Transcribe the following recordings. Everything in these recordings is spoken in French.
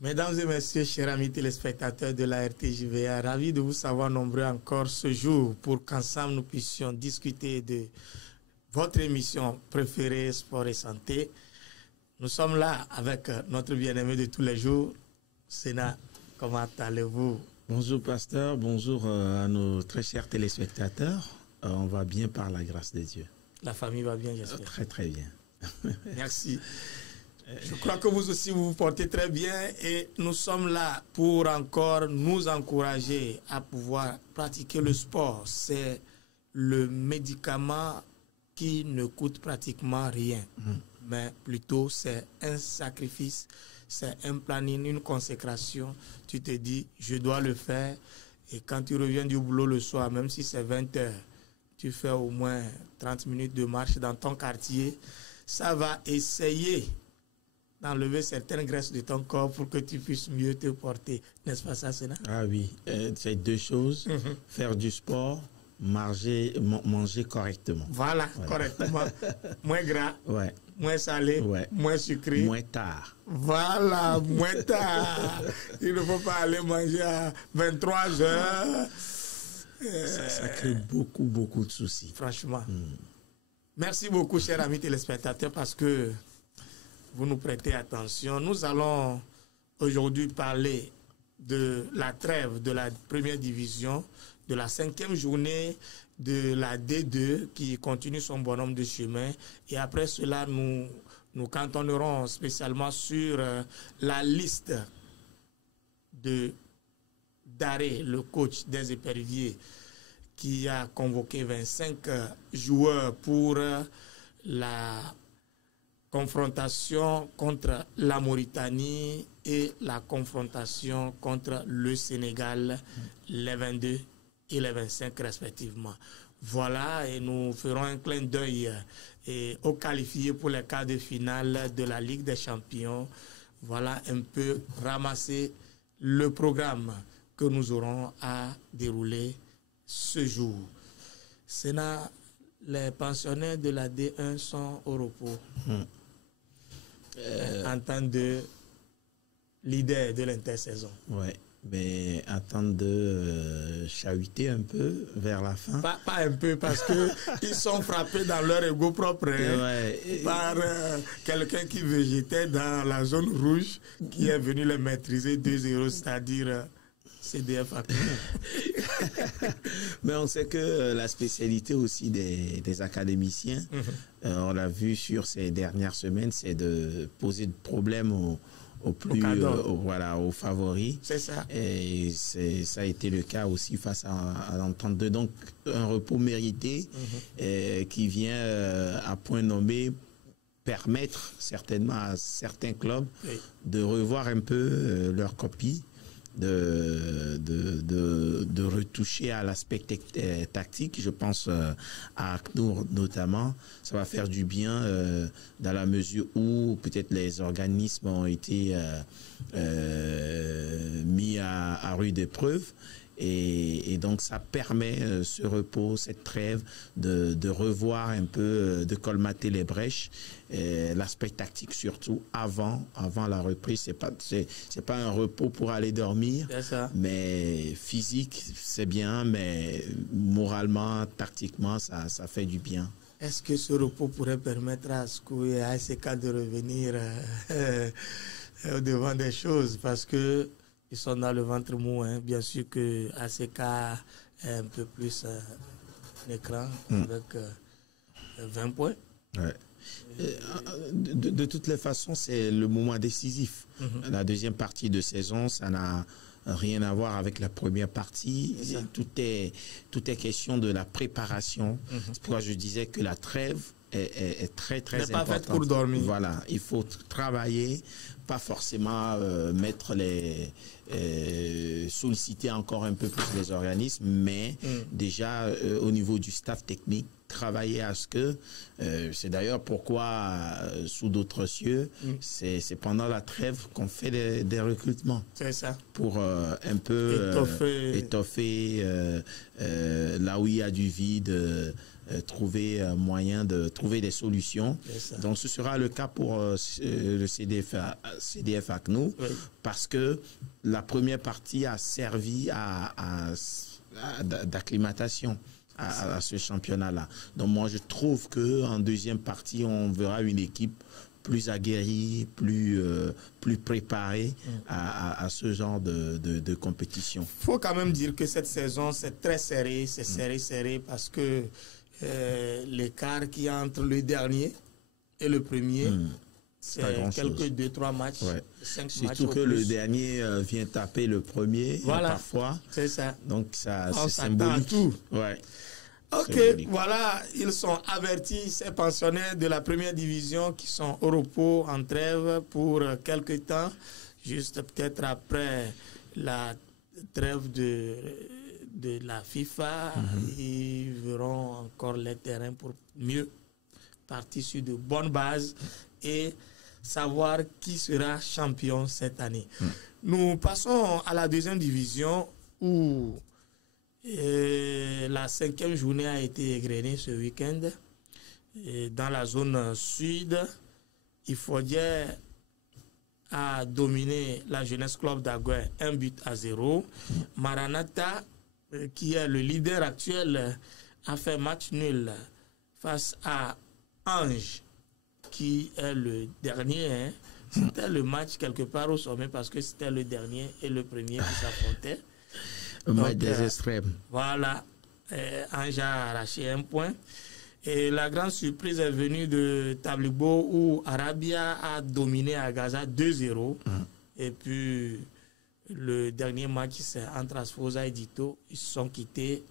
Mesdames et messieurs, chers amis téléspectateurs de la RTJVA, ravi de vous savoir nombreux encore ce jour pour qu'ensemble nous puissions discuter de votre émission préférée, Sport et Santé. Nous sommes là avec notre bien-aimé de tous les jours, Sénat. Comment allez-vous? Bonjour pasteur, bonjour à nos très chers téléspectateurs. On va bien par la grâce de Dieu. La famille va bien, j'espère. Très très bien. Merci. Je crois que vous aussi vous vous portez très bien et nous sommes là pour encore nous encourager à pouvoir pratiquer le sport. C'est le médicament qui ne coûte pratiquement rien, mais plutôt c'est un sacrifice, c'est un planning, une consécration. Tu te dis, je dois le faire et quand tu reviens du boulot le soir, même si c'est 20 heures, tu fais au moins 30 minutes de marche dans ton quartier. Ça va essayer d'enlever certaines graisses de ton corps pour que tu puisses mieux te porter. N'est-ce pas ça, Sénat? Ah oui, c'est deux choses. Faire du sport, manger correctement. Voilà, correctement. Moins gras, moins salé, moins sucré. Moins tard. Voilà, moins tard. Il ne faut pas aller manger à 23 heures. Ça crée beaucoup de soucis. Franchement. Merci beaucoup, chers amis téléspectateurs, parce que vous nous prêtez attention. Nous allons aujourd'hui parler de la trêve de la première division, de la 5e journée de la D2 qui continue son bonhomme de chemin. Et après cela, nous cantonnerons spécialement sur la liste d'Arrêt, le coach des Éperviers, qui a convoqué 25 joueurs pour la confrontation contre la Mauritanie et la confrontation contre le Sénégal, les 22 et les 25 respectivement. Voilà, et nous ferons un clin d'œil aux qualifiés pour les quarts de finale de la Ligue des Champions. Voilà un peu ramasser le programme que nous aurons à dérouler ce jour. Sénat, les pensionnaires de la D1 sont au repos. En tant de leader de l'intersaison. Ouais, mais attendre de chahuter un peu vers la fin. Pas un peu, parce que ils sont frappés dans leur ego propre par quelqu'un qui végétait dans la zone rouge, qui est venu les maîtriser 2-0, c'est-à-dire CDF. Mais on sait que la spécialité aussi des académiciens, on l'a vu sur ces dernières semaines, c'est de poser de problèmes aux favoris. C'est ça. Et ça a été le cas aussi face à l'entente 2. Donc, un repos mérité qui vient à point nommé permettre certainement à certains clubs de revoir un peu leur copie, de retoucher à l'aspect tactique. Je pense à ACNUR notamment. Ça va faire du bien dans la mesure où peut-être les organismes ont été mis à rude épreuve. Et donc ça permet ce repos, cette trêve de revoir un peu, de colmater les brèches, l'aspect tactique surtout avant la reprise. C'est pas un repos pour aller dormir, mais physique c'est bien, mais moralement, tactiquement ça fait du bien. Est-ce que ce repos pourrait permettre à SCO et à ASK de revenir au devant des choses, parce que ils sont dans le ventre mou, bien sûr que ACK est un peu plus un écran avec 20 points. Ouais. De toutes les façons, c'est le moment décisif. La deuxième partie de saison, ça n'a rien à voir avec la première partie. Tout est question de la préparation. C'est pourquoi je disais que la trêve est très importante. N'est pas faite pour dormir. Voilà, il faut travailler, pas forcément solliciter encore un peu plus les organismes, mais déjà au niveau du staff technique, travailler à ce que, c'est d'ailleurs pourquoi sous d'autres cieux, c'est pendant la trêve qu'on fait des recrutements. C'est ça. Pour un peu étoffer là où il y a du vide, trouver moyen de trouver des solutions. Donc ce sera le cas pour le CDF ACNO, parce que la première partie a servi d'acclimatation à ce championnat-là. Donc moi je trouve qu'en deuxième partie, on verra une équipe plus aguerrie, plus préparée à ce genre de compétition. Il faut quand même dire que cette saison, c'est très serré, c'est serré parce que l'écart qu'il y a entre le dernier et le premier, c'est quelques 2-3 matchs, 5 matchs. Surtout que le dernier vient taper le premier, parfois. C'est ça. Donc ça, c'est symbolique. Tout. Ouais. Ok, voilà, ils sont avertis, ces pensionnaires de la première division qui sont au repos, en trêve pour quelques temps, juste peut-être après la trêve de la FIFA, ils verront encore les terrains pour mieux partir sur de bonnes bases et savoir qui sera champion cette année. Nous passons à la deuxième division où la 5e journée a été égrenée ce week-end. Dans la zone sud, Ifodje a dominé la Jeunesse Club d'Agué 1-0. Maranatha, qui est le leader actuel, a fait match nul face à Ange, qui est le dernier. C'était le match quelque part au sommet parce que c'était le dernier et le premier qui s'affrontaient. Match des extrêmes. Voilà. Ange a arraché un point. Et la grande surprise est venue de Tablibo où Arabia a dominé à Gaza 2-0. Et puis le dernier match, c'est entre Asfosa et Dito. Ils se sont quittés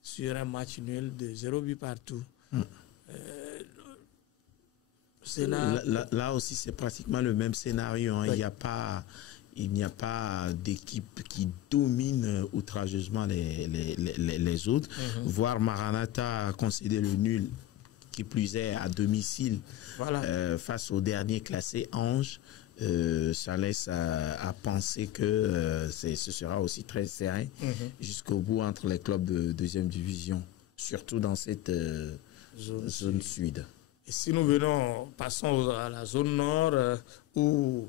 sur un match nul de 0 but partout. Là aussi, c'est pratiquement le même scénario. Hein. Il n'y a pas d'équipe qui domine outrageusement les autres. Voire Maranatha a concédé le nul, qui plus est à domicile, face au dernier classé Ange. Ça laisse à penser que ce sera aussi très serré jusqu'au bout entre les clubs de deuxième division, surtout dans cette zone sud. Et si nous passons à la zone nord où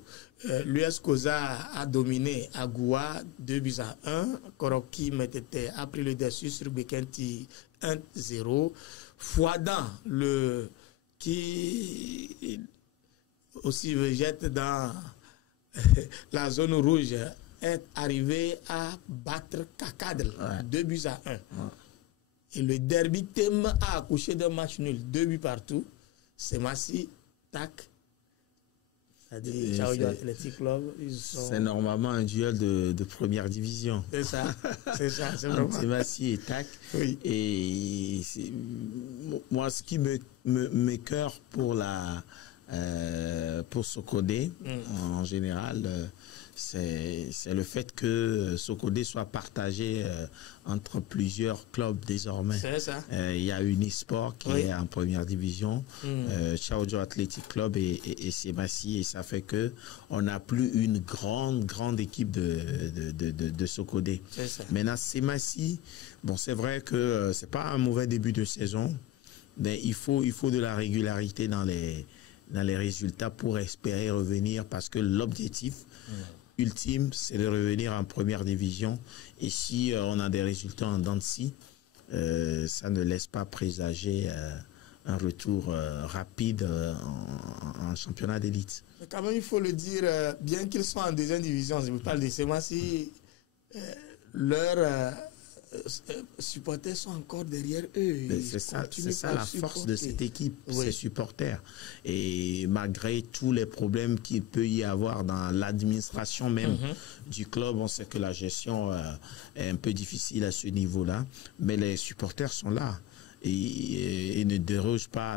l'US Koza a dominé Agoua 2-1. Koroki Metete a pris le dessus sur Bekenti 1-0. Fouadan, qui aussi végète dans la zone rouge, est arrivé à battre Kakadl 2-1. Et le derby thème a accouché d'un match nul, 2 buts partout. C'est Massi, tac. C'est Athletic Club. C'est normalement un duel de première division. C'est ça. C'est vraiment. C'est Massi et tac. Oui. Et moi, ce qui m'écoeure pour Sokodé, en général, c'est le fait que Sokodé soit partagé entre plusieurs clubs désormais. C'est ça. Il y a Unisport qui est en première division, Chaojo Athletic Club et Semassi, et ça fait que on n'a plus une grande équipe de Sokodé. Maintenant, Semassi, bon, c'est vrai que c'est pas un mauvais début de saison, mais il faut de la régularité dans les résultats pour espérer revenir, parce que l'objectif ultime, c'est de revenir en première division. Et si on a des résultats en dents de scie, ça ne laisse pas présager un retour rapide en championnat d'élite. Mais quand même, il faut le dire, bien qu'ils soient en deuxième division, je vous parle de Semassi, leurs supporters sont encore derrière eux. C'est ça la force de cette équipe, ses supporters. Et malgré tous les problèmes qu'il peut y avoir dans l'administration même du club, on sait que la gestion est un peu difficile à ce niveau-là, mais les supporters sont là et ne dérogent pas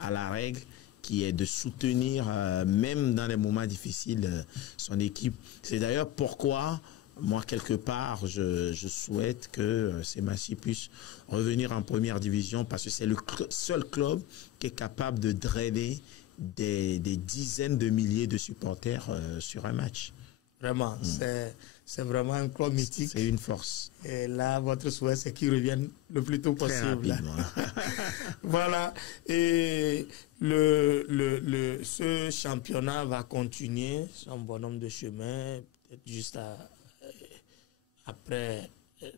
à la règle, qui est de soutenir, même dans les moments difficiles, son équipe. C'est d'ailleurs pourquoi moi, quelque part, je souhaite que Semassi puisse revenir en première division, parce que c'est le seul club qui est capable de drainer des dizaines de milliers de supporters sur un match. Vraiment, c'est vraiment un club mythique. C'est une force. Et là, votre souhait, c'est qu'il revienne le plus tôt possible. Voilà. Et ce championnat va continuer son bonhomme de chemin, peut-être juste après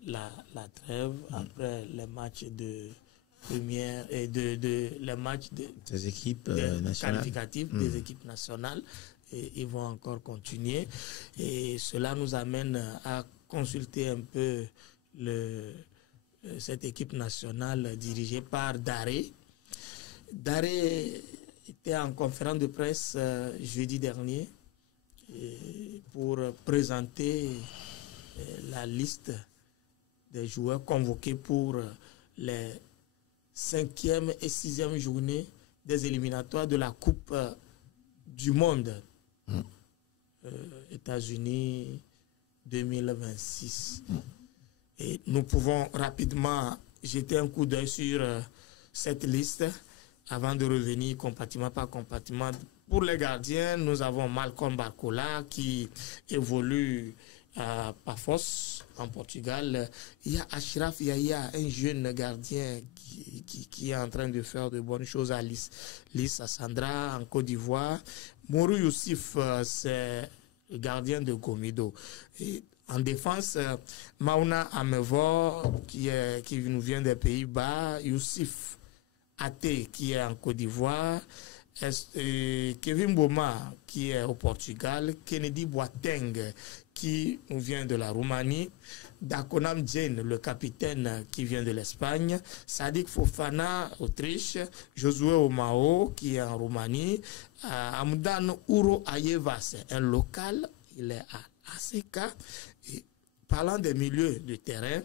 la trêve, après les matchs de première et les matchs des équipes qualificatives des équipes nationales. Et ils vont encore continuer. Et cela nous amène à consulter un peu cette équipe nationale dirigée par Daré. Daré était en conférence de presse jeudi dernier pour présenter la liste des joueurs convoqués pour les 5e et 6e journées des éliminatoires de la Coupe du Monde. États-Unis 2026. Et nous pouvons rapidement jeter un coup d'œil sur cette liste avant de revenir compartiment par compartiment. Pour les gardiens, nous avons Malcolm Barcola qui évolue à Pafos en Portugal. Il y a Achraf Yahya, un jeune gardien qui est en train de faire de bonnes choses à Lys Sandra en Côte d'Ivoire. Mourou Youssif, c'est le gardien de Gomido. Et en défense, Mauna Amevor, qui nous vient des Pays-Bas, Youssif Até, qui est en Côte d'Ivoire, Kevin Boma, qui est au Portugal, Kennedy Boateng, qui nous vient de la Roumanie, Dakonam Jane, le capitaine qui vient de l'Espagne, Sadik Fofana, Autriche, Josué Omao, qui est en Roumanie, Amdan Uro Ayeva, c'est un local, il est à ACK. Et parlant des milieux de terrain,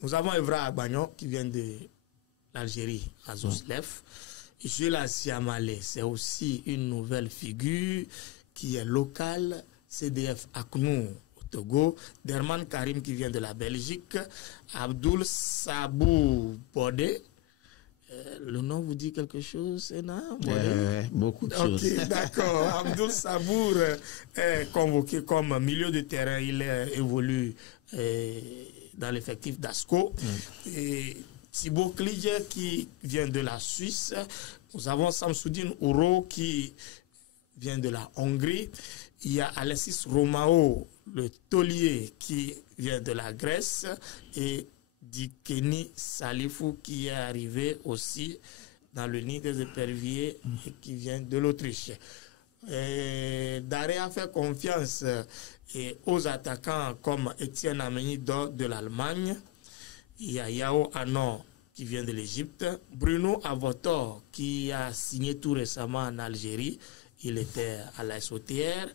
nous avons Evra Agbanyon qui vient de l'Algérie, à Zoslev. Jules Siamale, c'est aussi une nouvelle figure qui est locale, CDF Aknou au Togo, Derman Karim qui vient de la Belgique, Abdul Sabou Bodé. Le nom vous dit quelque chose, Sénat? Beaucoup de choses. D'accord. Abdul Sabour est convoqué comme milieu de terrain. Il évolue dans l'effectif d'Asco. Et Thibaut Kliger qui vient de la Suisse. Nous avons Samsoudine Ouro qui vient de la Hongrie. Il y a Alexis Romao, le taulier, qui vient de la Grèce. Et Dikeni Salifou qui est arrivé aussi dans le nid des éperviers et qui vient de l'Autriche. Daré a fait confiance aux attaquants comme Etienne Amenido de l'Allemagne. Il y a Yao Anon qui vient de l'Égypte. Bruno Avotor qui a signé tout récemment en Algérie. Il était à la SOTR.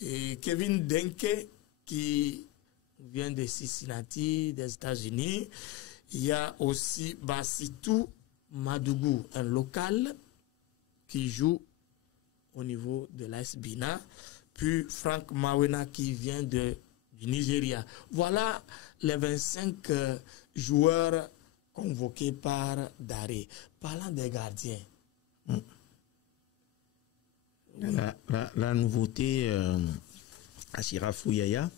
Et Kevin Denke qui vient de Cincinnati, des États-Unis. Il y a aussi Bassitou Madougou, un local qui joue au niveau de l'AS Bina. Puis Frank Mawena qui vient du Nigeria. Voilà les 25 joueurs convoqués par Daré. Parlant des gardiens. La nouveauté, Achraf Yahya.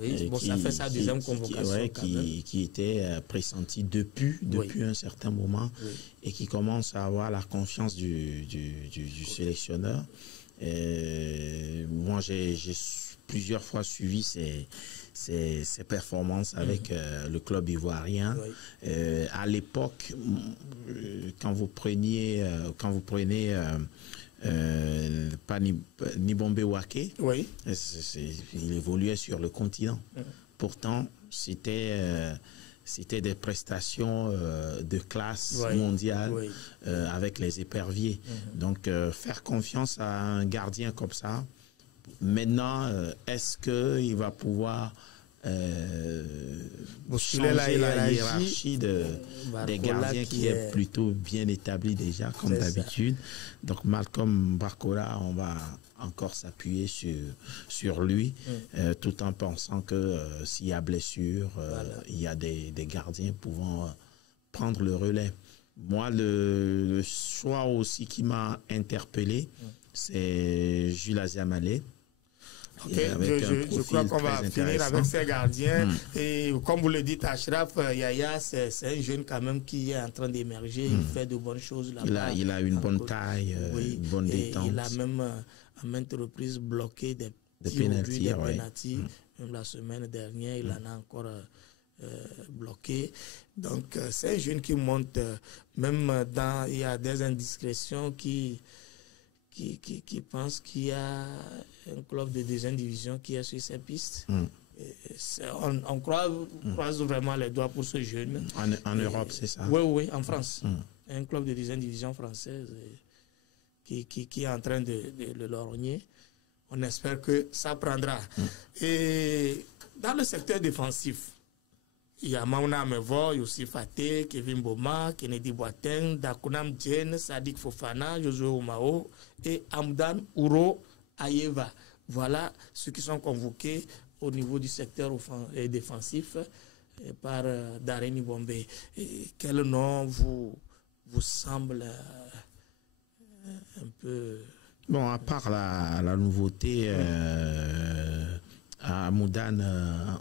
Oui, bon, ça fait sa deuxième convocation. Qui était pressenti depuis un certain moment et qui commence à avoir la confiance du sélectionneur. Moi, j'ai plusieurs fois suivi ses performances avec le club ivoirien. À l'époque, quand vous prenez Nibombe Wake, il évoluait sur le continent. Pourtant, c'était des prestations de classe mondiale avec les éperviers. Donc, faire confiance à un gardien comme ça, maintenant, est-ce qu'il va pouvoir changer la hiérarchie des gardiens qui est plutôt bien établie déjà, comme d'habitude. Donc Malcolm Barcola, on va encore s'appuyer sur lui, tout en pensant que s'il y a blessure, il y a des gardiens pouvant prendre le relais. Moi, le choix aussi qui m'a interpellé, c'est Jules Aziamale. Okay. Je crois qu'on va finir avec ces gardiens. Et comme vous le dites, Achraf Yaya, c'est un jeune quand même qui est en train d'émerger. Il fait de bonnes choses là-bas. Il a une bonne taille, une bonne détente. Il a même à maintes reprises bloqué des pénaltys. Même la semaine dernière, il en a encore bloqué. Donc, c'est un jeune qui monte, même il y a des indiscrétions qui pensent qu'il y a un club de deuxième division qui est sur ses pistes. On croise vraiment les doigts pour ce jeune. En Europe, c'est ça? Oui, en France. Un club de deuxième division française qui est en train de le lorgner. On espère que ça prendra. Et dans le secteur défensif, il y a Mauna Mevo, Youssef Faté, Kevin Boma, Kennedy Boateng, Dakunam Djen, Sadik Fofana, Josué Omao et Amdan Ouro Ayeva. Voilà ceux qui sont convoqués au niveau du secteur défensif par Dareni Bombay. Et quel nom vous semble un peu... Bon, à part la nouveauté à Moudan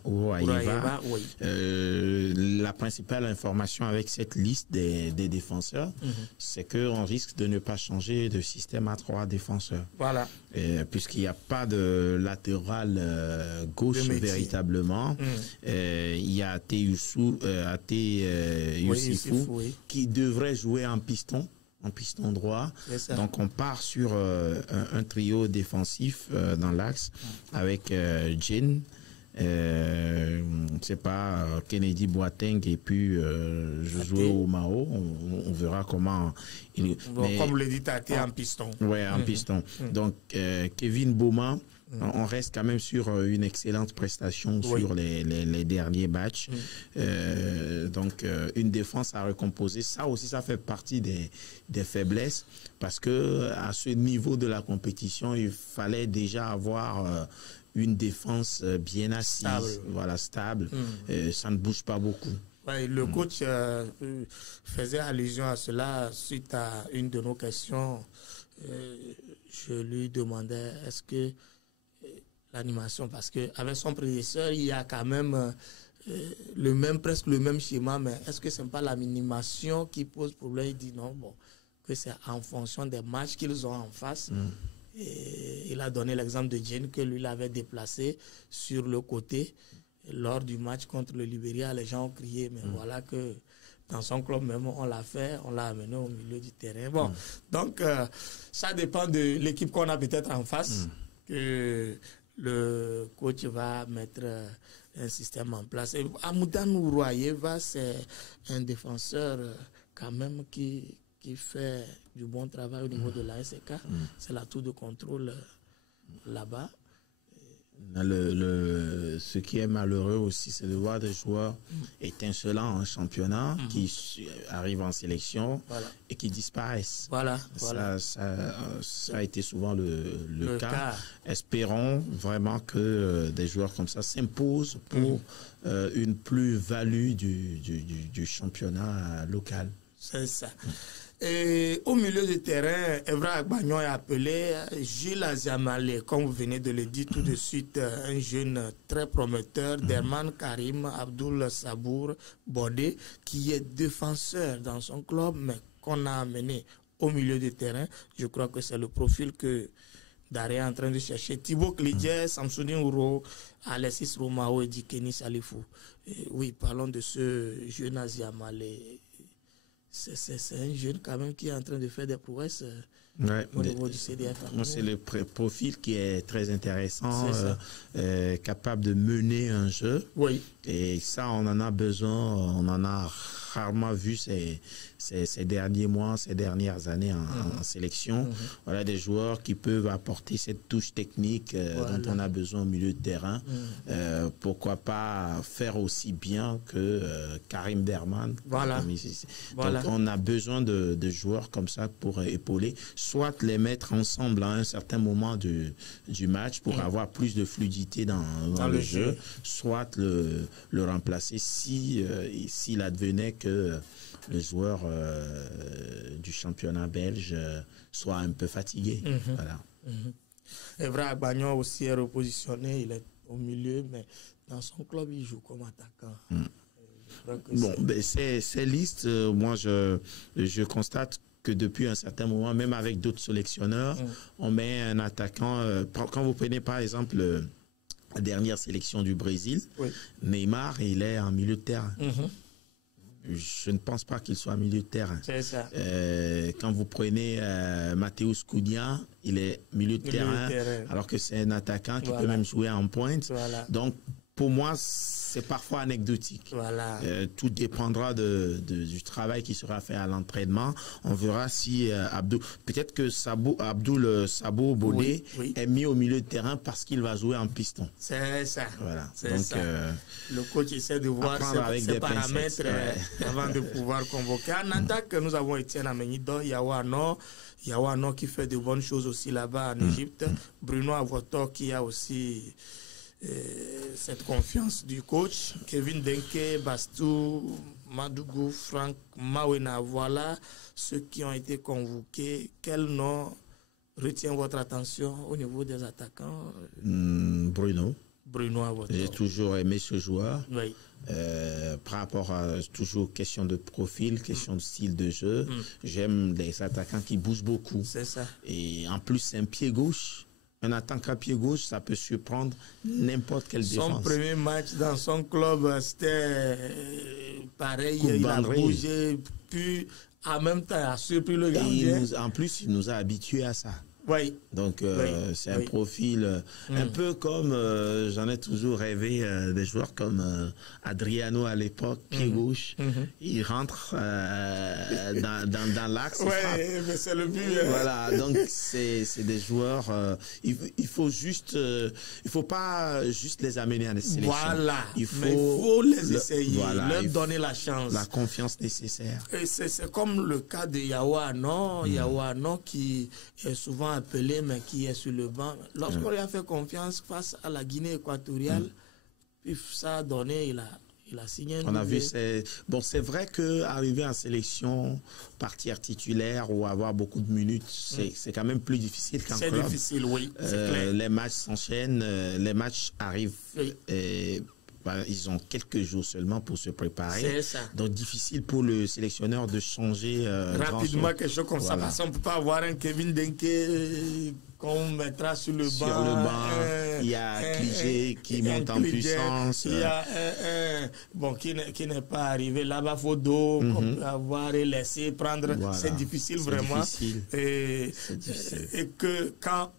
Ouro Ayeva, la principale information avec cette liste des défenseurs, c'est qu'on risque de ne pas changer de système à 3 défenseurs. Voilà. Puisqu'il n'y a pas de latéral gauche véritablement. Il y a Youssifou qui devrait jouer en piston droit. Donc on part sur un trio défensif dans l'axe avec Djen, c'est pas Kennedy Boateng et puis Josué Omao. On verra comment comme vous le dites, en piston. Ouais, en piston. Donc Kevin Boma, on reste quand même sur une excellente prestation sur les derniers matchs. Donc, une défense à recomposer. Ça aussi, ça fait partie des faiblesses parce que à ce niveau de la compétition, il fallait déjà avoir une défense bien assise, stable. Ça ne bouge pas beaucoup. Ouais, le coach faisait allusion à cela suite à une de nos questions. Je lui demandais est-ce que l'animation, parce qu'avec son prédécesseur, il y a quand même presque le même schéma, mais est-ce que ce n'est pas l'animation qui pose problème? Il dit non, que c'est en fonction des matchs qu'ils ont en face. Et il a donné l'exemple de Djen que lui l'avait déplacé sur le côté. Lors du match contre le Libéria, les gens ont crié, mais voilà que dans son club même, on l'a fait, on l'a amené au milieu du terrain. Donc ça dépend de l'équipe qu'on a peut-être en face, que le coach va mettre un système en place. Et Amoudan Ouro Ayeva, c'est un défenseur quand même qui fait du bon travail au niveau de la SK. C'est la tour de contrôle là-bas. Ce qui est malheureux aussi, c'est de voir des joueurs étincelants en championnat qui arrivent en sélection et qui disparaissent. Ça a été souvent le cas. Espérons vraiment que des joueurs comme ça s'imposent pour une plus-value du championnat local. C'est ça. Et au milieu du terrain, Evra Agbagnon est appelé Gilles Aziamale, comme vous venez de le dire tout de suite, un jeune très prometteur, Derman Karim Abdul Sabour Bodé, qui est défenseur dans son club, mais qu'on a amené au milieu du terrain. Je crois que c'est le profil que Daré est en train de chercher. Thibaut Klidier, Samsoudine Ouro, Alexis Romao et Dikeni Salifou. Oui, parlons de ce jeune Aziamale. C'est un jeune quand même qui est en train de faire des prouesses au niveau du CDF. C'est le profil qui est très intéressant, capable de mener un jeu. Oui. Et ça, on en a besoin, on en a rarement vu ces derniers mois, ces dernières années en sélection. Voilà des joueurs qui peuvent apporter cette touche technique dont on a besoin au milieu de terrain. Pourquoi pas faire aussi bien que Karim Derman. Donc on a besoin de joueurs comme ça pour épauler, soit les mettre ensemble à un certain moment du match pour avoir plus de fluidité dans le jeu, soit le remplacer s'il advenait que le joueur du championnat belge soit un peu fatigué. Evra Agbagnon aussi est repositionné, il est au milieu, mais dans son club, il joue comme attaquant. Bon, ces listes, moi, je constate que depuis un certain moment, même avec d'autres sélectionneurs, on met un attaquant. Quand vous prenez par exemple la dernière sélection du Brésil, Neymar, il est en milieu de terrain. Je ne pense pas qu'il soit en milieu de terrain. C'est ça. Quand vous prenez Matheus Cunha, il est milieu de terrain, alors que c'est un attaquant qui peut même jouer en pointe. Donc, pour moi, c'est parfois anecdotique. Tout dépendra du travail qui sera fait à l'entraînement. On verra si peut-être que Abdoul Sabo Bolé est mis au milieu de terrain parce qu'il va jouer en piston. C'est ça. Voilà. Donc, ça. Le coach essaie de voir ses paramètres avant de pouvoir convoquer. En attaque, nous avons Etienne Amenido, Yawano qui fait de bonnes choses aussi là-bas en Égypte. Bruno Avoto qui a aussi cette confiance du coach. Kevin Denke, Bastou, Madougou, Franck Mawena, voilà ceux qui ont été convoqués. Quel nom retient votre attention au niveau des attaquants? Bruno Avoto. J'ai toujours aimé ce joueur. Oui. Par rapport à toujours question de profil, question de style de jeu, j'aime les attaquants qui bougent beaucoup. C'est ça. Et en plus, c'est un pied gauche. Un attaquant pied gauche, ça peut surprendre n'importe quelle défense. Son premier match dans son club, c'était pareil. Il a bougé, puis en même temps, il a surpris le gardien. En plus, il nous a habitués à ça. Oui. Donc, c'est un profil un peu comme, j'en ai toujours rêvé, des joueurs comme Adriano à l'époque, pied gauche. Il rentre dans l'axe. Oui, mais c'est le but. Voilà, donc c'est des joueurs, il faut pas juste les amener à la sélection. Voilà, il faut les essayer, leur donner la chance. La confiance nécessaire. Et c'est comme le cas de Yawano qui est souvent appelé, mais qui est sur le banc. Lorsqu'on lui a fait confiance face à la Guinée équatoriale, puis ça a donné, il a signé. On a vu, c'est vrai que arriver en sélection, partir titulaire ou avoir beaucoup de minutes, c'est quand même plus difficile qu'en club. C'est difficile, oui. C'est clair. Les matchs s'enchaînent, les matchs arrivent. Ils ont quelques jours seulement pour se préparer. C'est ça. Donc, difficile pour le sélectionneur de changer rapidement quelque chose comme ça. Parce qu'on ne peut pas avoir un Kevin Denke qu'on mettra sur le banc. Sur le banc, il y a Cligé qui monte en puissance. Il y a qui n'est pas arrivé là-bas, Fodo, qu'on peut avoir et laisser prendre. Voilà. C'est difficile, vraiment. Difficile. Et que quand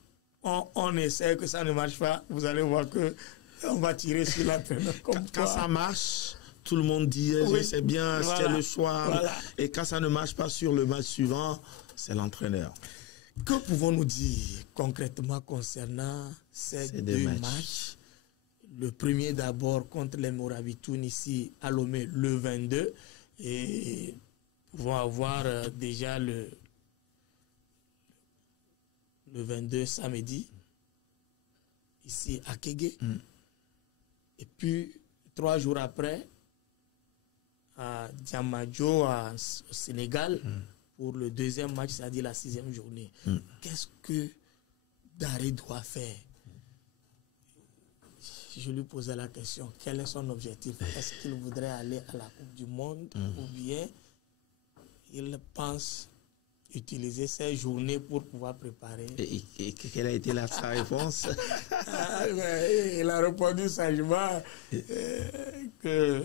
on essaie que ça ne marche pas, vous allez voir que on va tirer sur l'entraîneur. Quand ça marche, tout le monde dit c'est bien, c'était le choix. Voilà. Et quand ça ne marche pas sur le match suivant, c'est l'entraîneur. Que pouvons-nous dire concrètement concernant ces deux matchs? Le premier d'abord contre les Morabitoun ici à Lomé le 22. Et pouvons avoir déjà le 22 samedi ici à Kégué. Et puis, 3 jours après, à Diamadjo, au Sénégal, pour le deuxième match, c'est-à-dire la 6e journée. Qu'est-ce que Daré doit faire? Je lui posais la question, quel est son objectif? Est-ce qu'il voudrait aller à la Coupe du Monde ou bien il pense utiliser ces journées pour pouvoir préparer? Et quelle a été sa réponse? Il a répondu sagement que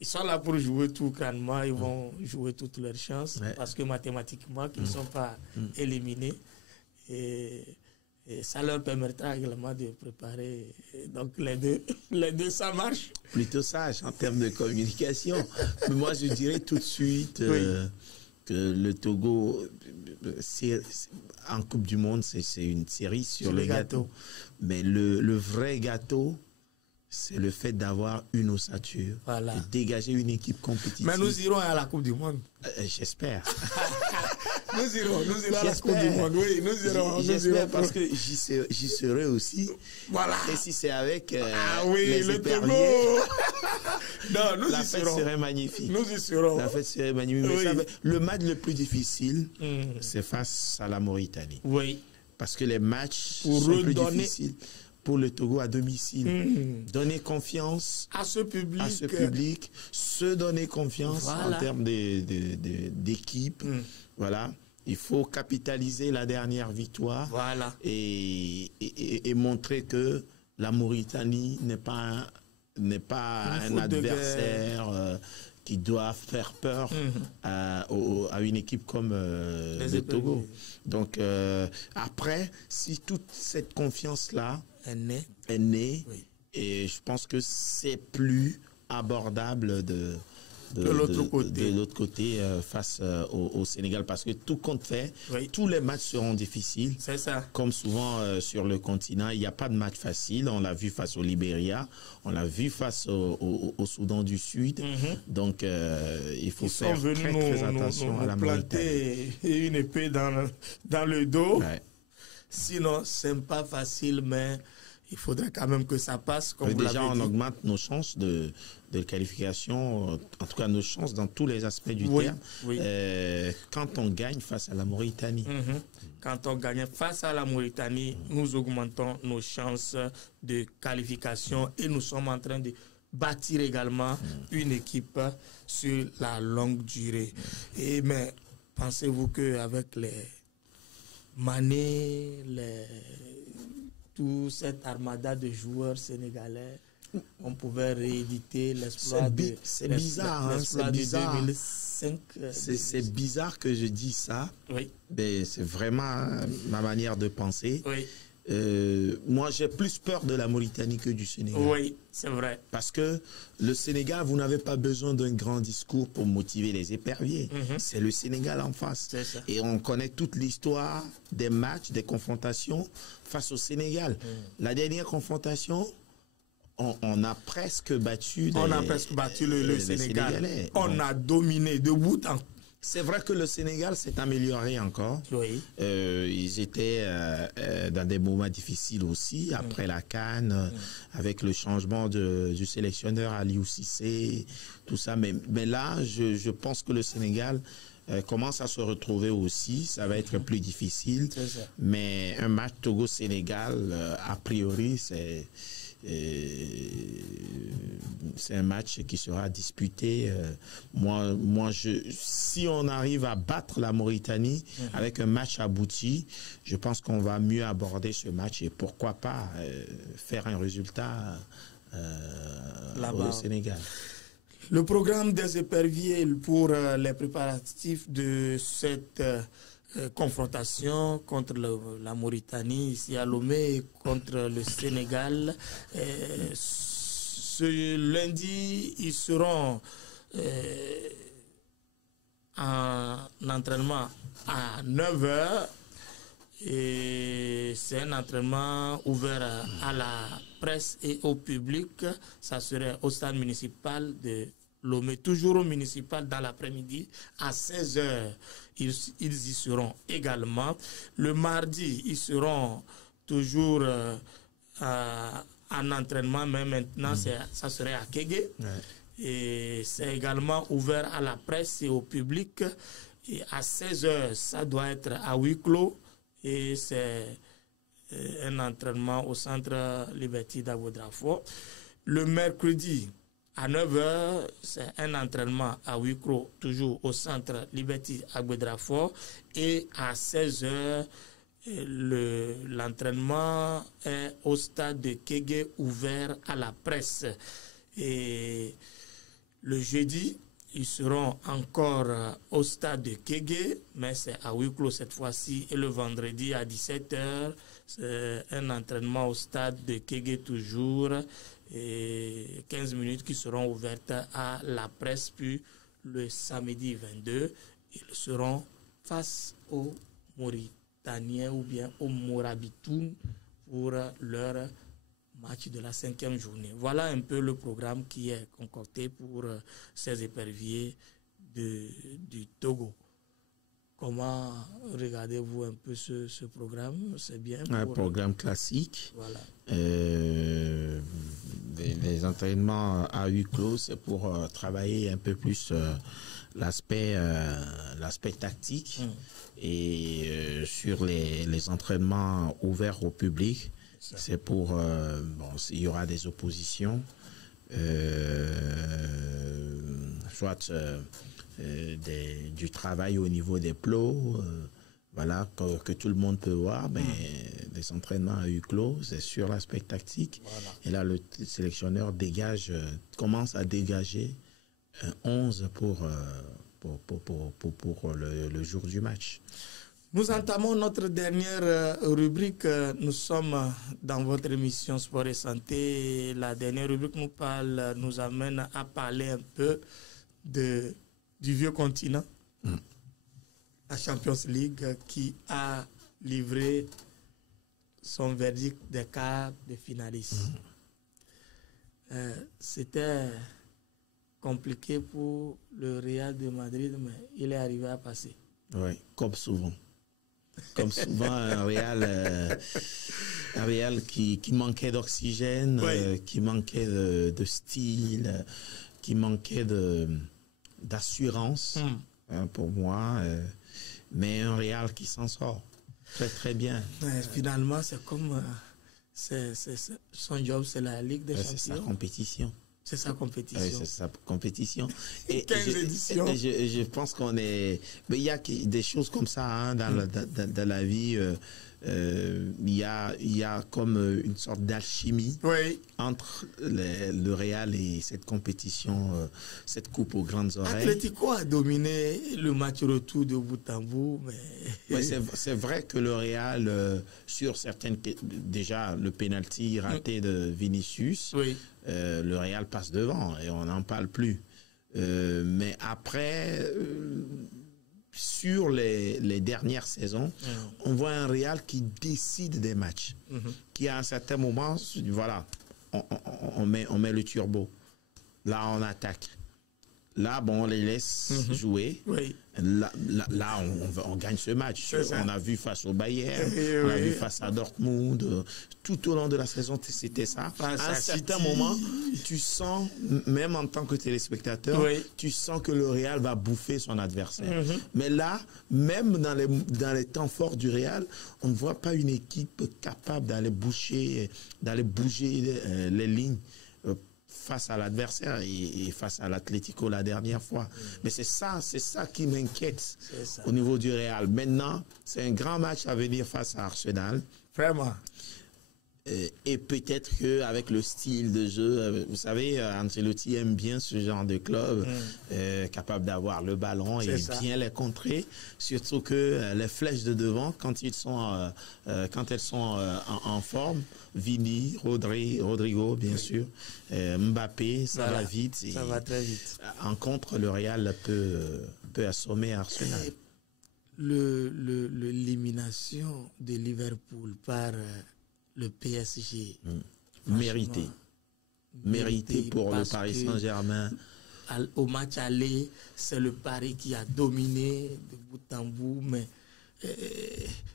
ils sont là pour jouer tout crânement, ils vont jouer toutes leurs chances parce que mathématiquement, ils ne sont pas éliminés. Et ça leur permettra également de préparer. Donc les deux, ça marche. Plutôt sage en termes de communication. Mais moi, je dirais tout de suite que le Togo, en Coupe du Monde, c'est une série sur le gâteau. Mais le vrai gâteau, c'est le fait d'avoir une ossature, de dégager une équipe compétitive. Mais nous irons à la Coupe du Monde. J'espère. Nous irons à la Coupe du Monde, oui, nous irons. J'espère parce que j'y serai aussi. Voilà. Et si c'est avec le Togo. Non, la fête serait magnifique. Nous y serons. La fête serait magnifique. Mais le match le plus difficile, c'est face à la Mauritanie. Oui. parce que les matchs pour sont plus difficiles pour le Togo à domicile. Donner confiance à ce public, se donner confiance en termes d'équipe. Voilà. Il faut capitaliser la dernière victoire et montrer que la Mauritanie n'est pas un adversaire qui doit faire peur à une équipe comme le Togo. Donc après, si toute cette confiance-là est née, et je pense que c'est plus abordable de l'autre côté face au Sénégal, parce que tout compte fait, tous les matchs seront difficiles. C'est ça. Comme souvent sur le continent, il n'y a pas de match facile. On l'a vu face au Libéria, on l'a vu face au Soudan du Sud. Donc il faut faire très attention à la planter une épée dans le dos. Sinon, c'est pas facile, mais il faudrait quand même que ça passe. Comme déjà, on augmente nos chances de qualification, en tout cas nos chances dans tous les aspects du terme, quand on gagne face à la Mauritanie. Quand on gagne face à la Mauritanie, nous augmentons nos chances de qualification et nous sommes en train de bâtir également une équipe sur la longue durée. Mais pensez-vous qu'avec les Mané, toute cette armada de joueurs sénégalais, on pouvait rééditer l'exploit de... C'est bizarre, c'est bizarre. 2005. C'est bizarre que je dise ça. Mais c'est vraiment ma manière de penser. Moi, j'ai plus peur de la Mauritanie que du Sénégal. Oui, c'est vrai. Parce que le Sénégal, vous n'avez pas besoin d'un grand discours pour motiver les éperviers. C'est le Sénégal en face. Et on connaît toute l'histoire des matchs, des confrontations face au Sénégal. La dernière confrontation, on a presque battu le Sénégal. On a dominé de bout en bout. C'est vrai que le Sénégal s'est amélioré encore. Ils étaient dans des moments difficiles aussi, après la CAN, avec le changement du sélectionneur Aliou Cissé, tout ça. Mais là, je pense que le Sénégal commence à se retrouver aussi. Ça va être plus difficile. Mais un match Togo-Sénégal, a priori, c'est un match qui sera disputé. Si on arrive à battre la Mauritanie avec un match abouti, je pense qu'on va mieux aborder ce match et pourquoi pas faire un résultat au Sénégal. Le programme des éperviers pour les préparatifs de cette confrontation contre la Mauritanie ici à Lomé et contre le Sénégal. Ce lundi, ils seront en entraînement à 9h et c'est un entraînement ouvert à la presse et au public. Ça serait au stade municipal de Lomé, toujours au municipal dans l'après-midi à 16h. Ils y seront également. Le mardi, ils seront toujours en entraînement, mais maintenant, ça serait à Kégué. Et c'est également ouvert à la presse et au public. Et à 16h, ça doit être à huis clos. Et c'est un entraînement au centre Liberty d'Abodrafo. Le mercredi, à 9h, c'est un entraînement à huis clos, toujours au centre Liberty Agbedrafort. Et à 16h, l'entraînement est au stade de Kégué, ouvert à la presse. Et le jeudi, ils seront encore au stade de Kégué, mais c'est à huis clos cette fois-ci. Et le vendredi à 17h, c'est un entraînement au stade de Kégué toujours. Et 15 minutes qui seront ouvertes à la presse. Puis le samedi 22, ils seront face aux Mauritaniens ou bien aux Morabitoun pour leur match de la 5e journée. Voilà un peu le programme qui est concocté pour ces éperviers du Togo. Comment regardez-vous un peu ce programme? C'est bien. Un programme classique. Voilà. Les entraînements à huis clos, c'est pour travailler un peu plus l'aspect tactique et sur les entraînements ouverts au public. C'est pour il y aura des oppositions, soit du travail au niveau des plots, voilà, que tout le monde peut voir, mais des entraînements à huis clos, c'est sur l'aspect tactique. Voilà. Et là, le sélectionneur commence à dégager un 11 pour le jour du match. Nous entamons notre dernière rubrique. Nous sommes dans votre émission Sport et Santé. La dernière rubrique nous amène à parler un peu du vieux continent, la Champions League, qui a livré son verdict des quarts de finalistes. C'était compliqué pour le Real de Madrid, mais il est arrivé à passer. Oui, comme souvent. Comme souvent, un Real qui manquait d'oxygène, qui manquait de style, qui manquait d'assurance, pour moi. Mais un Real qui s'en sort très, très bien. Finalement, c'est comme... son job, c'est la Ligue des Champions. C'est sa compétition. C'est sa compétition. Oui, c'est sa compétition. Et 15 éditions. Je pense qu'on est... Mais il y a des choses comme ça hein, dans la vie. Il y a comme une sorte d'alchimie entre le Real et cette compétition, cette coupe aux grandes oreilles. Atlético a dominé le match retour de bout en bout. Mais... c'est vrai que le Real, sur certaines... Déjà, le penalty raté de Vinicius, le Real passe devant et on n'en parle plus. Mais après... sur les dernières saisons, on voit un Real qui décide des matchs, qui à un certain moment, voilà, on met le turbo. Là, on attaque. Là, on les laisse jouer. Là, on gagne ce match. On a vu face au Bayern, on a vu face à Dortmund. Tout au long de la saison, c'était ça. À un certain moment, tu sens, même en tant que téléspectateur, tu sens que le Real va bouffer son adversaire. Mais là, même dans les temps forts du Real, on ne voit pas une équipe capable d'aller bouger les lignes face à l'adversaire et face à l'Atlético la dernière fois. Mais c'est ça qui m'inquiète au niveau du Real. Maintenant, c'est un grand match à venir face à Arsenal. Vraiment. Et peut-être qu'avec le style de jeu, vous savez, Ancelotti aime bien ce genre de club, capable d'avoir le ballon et bien les contrer. Surtout que les flèches de devant, quand elles sont en forme, Vini, Rodrigo, bien sûr, Mbappé, ça va vite. Ça va très vite. En contre, le Real peut assommer Arsenal. L'élimination de Liverpool par le PSG. Mérité pour le Paris Saint-Germain. Au match aller, c'est le Paris qui a dominé de bout en bout, mais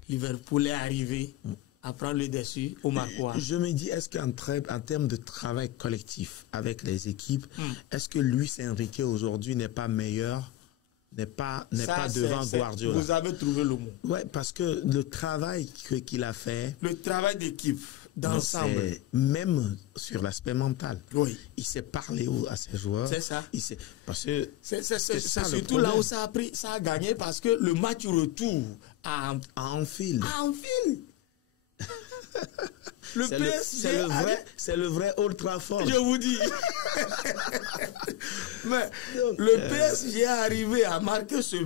Liverpool est arrivé à prendre le dessus au Maroc. Je me dis, est-ce qu'en termes de travail collectif avec les équipes, est-ce que Luis Enrique aujourd'hui n'est pas meilleur, n'est pas devant Guardiola? Vous avez trouvé le mot. Oui, parce que le travail qu'il a fait... Le travail d'équipe, d'ensemble. Même sur l'aspect mental. Il s'est parlé à ses joueurs. C'est ça. C'est surtout là où ça a gagné, parce que le match retour à Anfield. C'est le vrai Old Trafford. Je vous dis. Mais le PSG est arrivé à marquer ce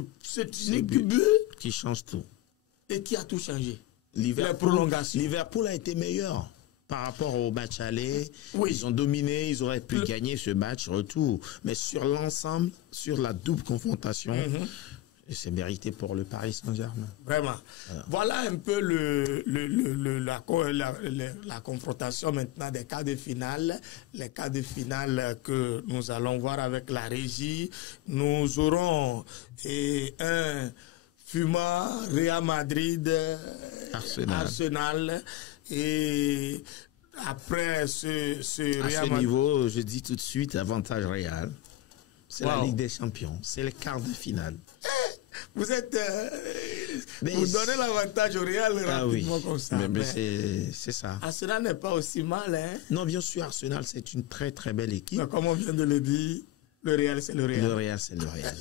unique but qui change tout. Et qui a tout changé. Les prolongations. Liverpool a été meilleur par rapport au match aller. Ils ont dominé, ils auraient pu gagner ce match retour. Mais sur l'ensemble, sur la double confrontation, c'est mérité pour le Paris Saint-Germain. Vraiment. Voilà un peu la confrontation maintenant des quarts de finale. Les quarts de finale que nous allons voir avec la régie. Nous aurons un Fuma, Real Madrid, Arsenal. Et après ce Real Madrid. À ce niveau, je dis tout de suite, avantage Real. C'est la Ligue des Champions. C'est le quart de finale. Vous êtes... vous donnez l'avantage au Real rapidement comme ça. Mais c'est ça. Arsenal n'est pas aussi mal. Hein? Non, bien sûr, Arsenal, c'est une très, très belle équipe. Mais comme on vient de le dire, le Real, c'est le Real. Le Real, c'est le Real.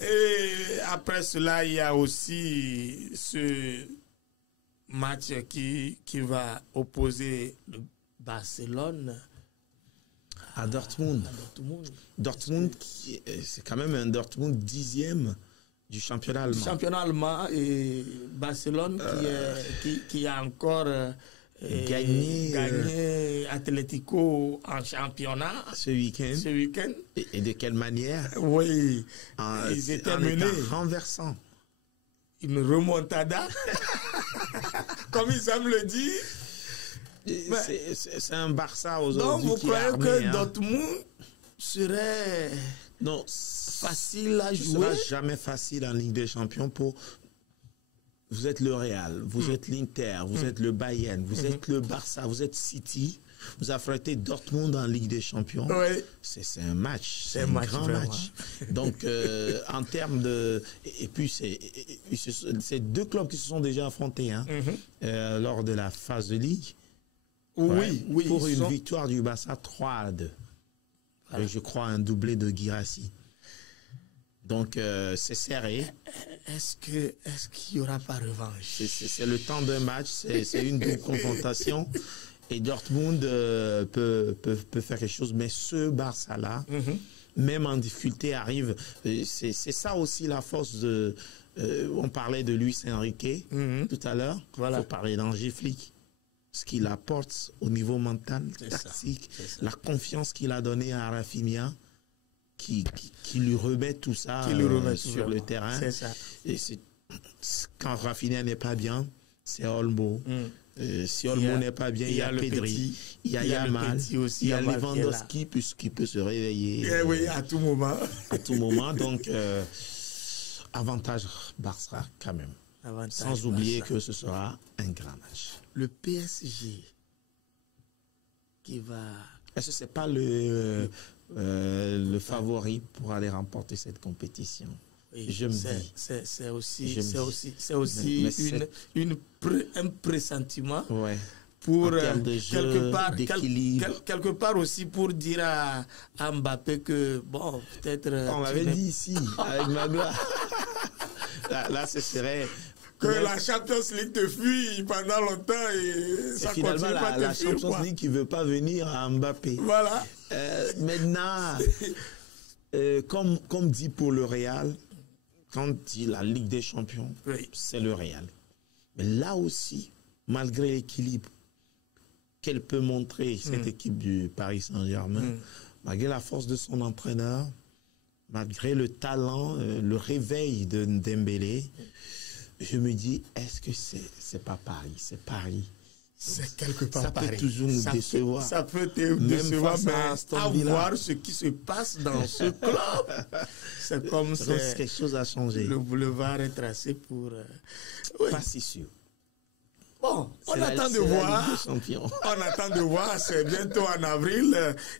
Et après cela, il y a aussi ce match qui va opposer le Barcelone à Dortmund. Dortmund, c'est quand même un Dortmund 10e du championnat allemand. Championnat allemand et Barcelone qui a encore gagné Atlético en championnat ce week-end. Et de quelle manière? Oui, ils étaient menés. Renversant. Une remontada, comme ils aiment le dire. C'est un Barça aujourd'hui. Donc vous croyez que Dortmund serait facile à jouer? Ce ne sera jamais facile en Ligue des Champions pour... Vous êtes le Real, vous êtes l'Inter, vous êtes le Bayern, vous êtes le Barça, vous êtes City. Vous affrontez Dortmund en Ligue des Champions. Oui. C'est un match, c'est un grand match. Donc, en termes de... Et puis, c'est deux clubs qui se sont déjà affrontés lors de la phase de Ligue. Oui, pour une victoire du Barça 3-2. Voilà. Et je crois un doublé de Guirassy. Donc, c'est serré. Est-ce qu'il n'y aura pas revanche? C'est le temps d'un match, c'est une double confrontation. Et Dortmund peut faire quelque chose. Mais ce Barça-là, même en difficulté, arrive. C'est ça aussi la force de... on parlait de Luis Enrique tout à l'heure. Voilà. Il faut parler d'Hansi Flick. Ce qu'il apporte au niveau mental, tactique, la confiance qu'il a donnée à Rafinha, qui lui remet tout ça sur le terrain. C'est ça. Et quand Rafinha n'est pas bien, c'est Olmo. Si Olmo n'est pas bien, il y a Pedri, il y a Yamal, il y a Lewandowski, puisqu'il peut se réveiller. Oui, à tout moment. À tout moment. Donc, avantage Barça quand même. Sans oublier que ce sera un grand match. Le PSG qui va... Est-ce que ce n'est pas le favori pour aller remporter cette compétition? Oui, je me dis. C'est aussi un pressentiment pour quelque part aussi pour dire à Mbappé que bon, peut-être... On l'avait dit ici, avec Magla. Là, ce serait... Que la Champions League te fuit pendant longtemps et ça finalement continue pas la Champions League qui ne veut pas venir à Mbappé. Voilà. Maintenant, comme dit pour le Real, quand on dit la Ligue des Champions, c'est le Real. Mais là aussi, malgré l'équilibre qu'elle peut montrer, cette équipe du Paris Saint-Germain, malgré la force de son entraîneur, malgré le talent, le réveil de Dembélé, je me dis, est-ce que c'est pas Paris? C'est Paris. C'est quelque part Paris. Ça peut toujours nous décevoir. Ça peut te décevoir, mais à voir ce qui se passe dans ce club. C'est comme si quelque chose a changé. Le boulevard est tracé pour... Pas si sûr. Bon, on attend de voir. On attend de voir. C'est bientôt en avril.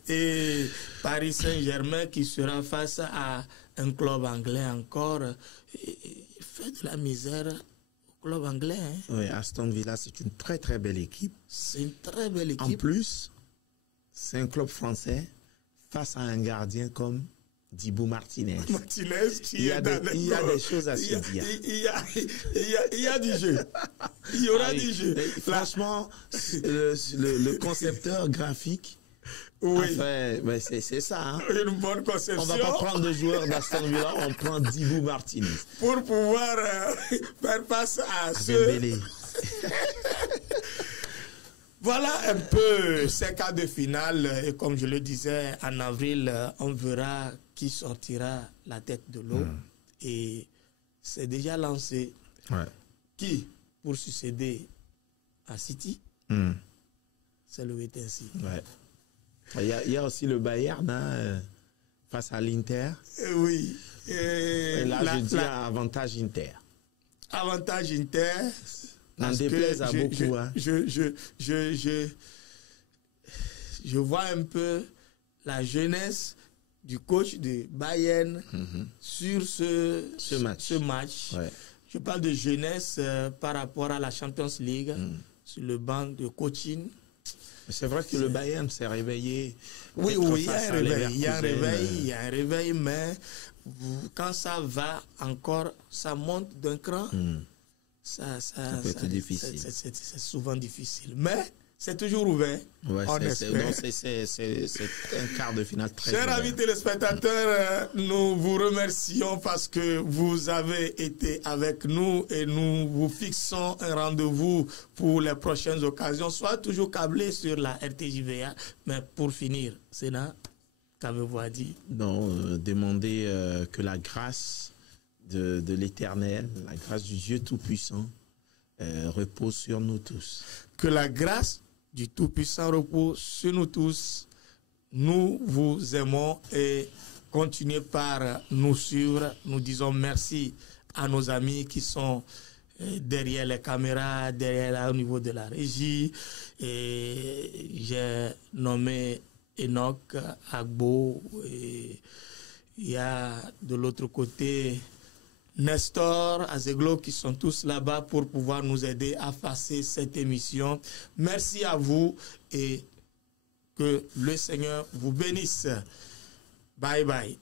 Et Paris Saint-Germain qui sera face à un club anglais encore. Il fait de la misère au club anglais. Oui, Aston Villa, c'est une très très belle équipe. C'est une très belle équipe. En plus, c'est un club français face à un gardien comme Dibou Martinez. Il y a des choses à se dire. Il y a du jeu. Il y aura du jeu. Franchement, le concepteur graphique, enfin, c'est ça. Hein. Une bonne conception. On ne va pas prendre de joueurs d'Aston Villa, on prend Dibou Martinez. Pour pouvoir faire face à Dembélé. Voilà un peu ces quarts de finale. Et comme je le disais, en avril, on verra qui sortira la tête de l'eau. Et c'est déjà lancé. Qui, pour succéder à City, c'est le wait-and-see. Il y a aussi le Bayern face à l'Inter. Oui. Et là, je dis avantage Inter. Avantage Inter. N'en déplaise à beaucoup. Je vois un peu la jeunesse du coach de Bayern sur ce match. Ouais. Je parle de jeunesse par rapport à la Champions League sur le banc de coaching. C'est vrai que le Bayern s'est réveillé. Oui, il y a un réveil, mais quand ça va encore, ça monte d'un cran. Ça peut être difficile. C'est souvent difficile. Mais c'est toujours ouvert. Ouais, c'est un quart de finale très Chers ouvert. amis téléspectateurs, nous vous remercions parce que vous avez été avec nous et nous vous fixons un rendez-vous pour les prochaines occasions. Soyez toujours câblés sur la RTJVA. Mais pour finir, Sénat, qu'avez-vous à dire? Non, demandez que la grâce de l'Éternel, la grâce du Dieu Tout-Puissant repose sur nous tous. Que la grâce du Tout-Puissant repose sur nous tous. Nous vous aimons et continuez par nous suivre. Nous disons merci à nos amis qui sont derrière les caméras, derrière au niveau de la régie. Et j'ai nommé Enoch Agbo. Et il y a de l'autre côté Nestor, Azeglo, qui sont tous là-bas pour pouvoir nous aider à passer cette émission. Merci à vous et que le Seigneur vous bénisse. Bye bye.